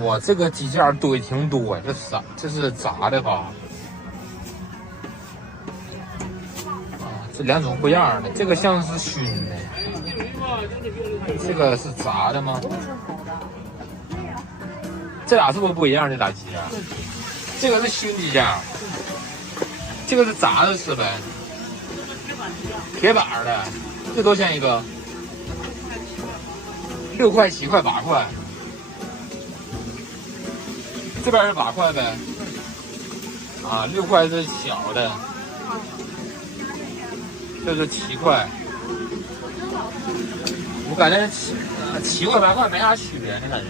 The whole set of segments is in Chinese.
我这个鸡架堆挺多呀，这是炸的吧？啊，这两种不一样的，这个像是熏的，这个是炸的吗？这俩是不是不一样？这俩鸡架？这个是熏鸡架，这个是炸的吃呗？铁板的，这多少钱一个？6块、7块、8块。这边是8块呗，啊，6块是小的，这是7块。我感觉7块8块没啥区别，你感觉？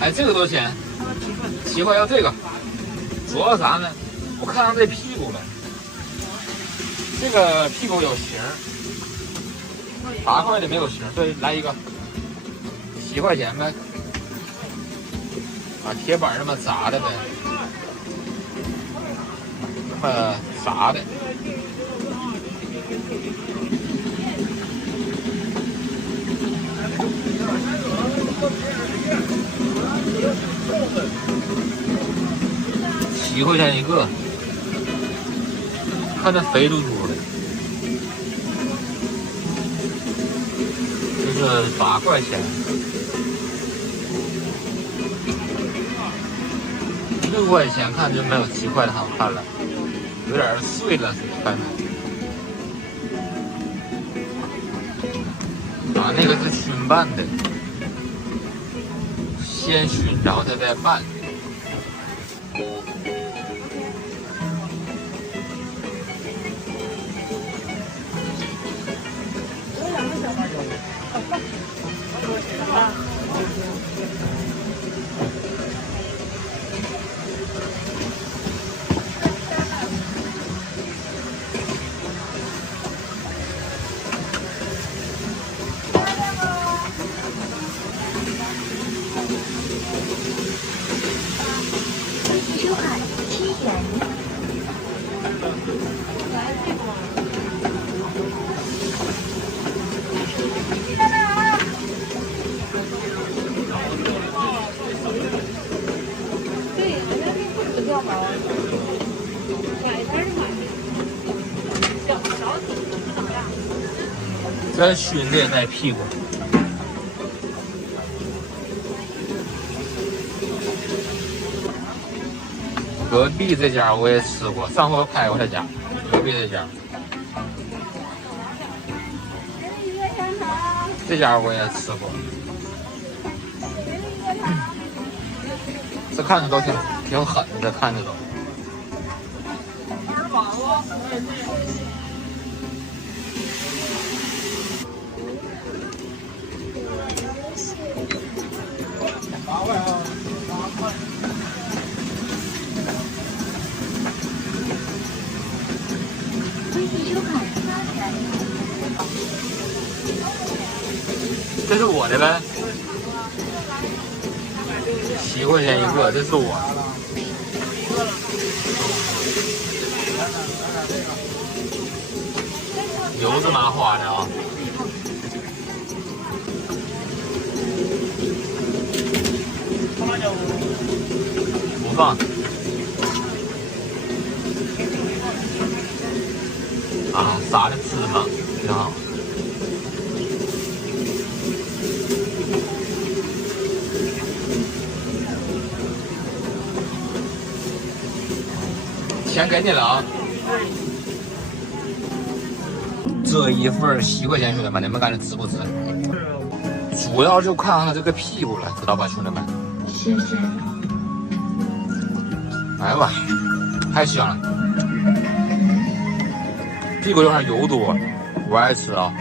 哎，这个多少钱？7块要这个，主要啥呢？我看上这屁股了，这个屁股有型，8块的没有型，对，来一个。7块钱呗，啊，铁板那么炸的呗，那么炸的，7块钱一个，看这肥嘟嘟的，这是8块钱。6块钱看就没有7块的好看了，有点碎了，看着。啊，那个是熏拌的，先熏然后再拌。收款7元。对，人家是不止掉毛，买它是买的，小体不怎么样。这熏的也带屁股。隔壁这家我也吃过，上回拍过他家，隔壁这家。这家我也吃过，这看着都挺狠的，看着都。8块啊，8块。微信收款8元。这是我的呗，7块钱一个，这是我的。油是麻花的啊。不放。啊，撒的芝麻挺好。钱给你了啊。这一份7块钱，兄弟们，你们感觉值不值？主要就看它这个屁股了，知道吧，兄弟们？谢谢。哎呀妈，太香了！屁股有点油多，我爱吃啊。